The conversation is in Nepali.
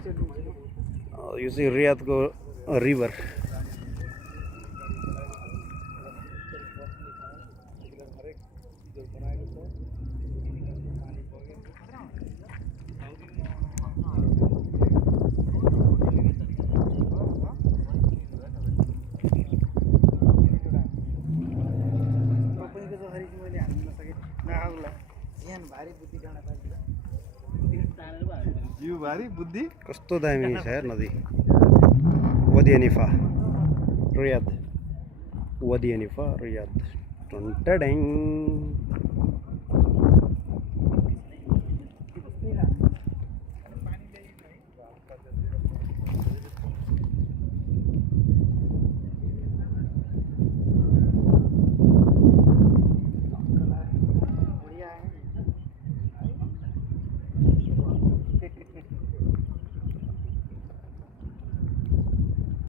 यो चाहिँ रियादको रिभर। भारी बुद्धि कस्तो दामी छ यार नदी। वादी हनीफा रियाद, वादी हनीफा रियाद। टन्टडैङ।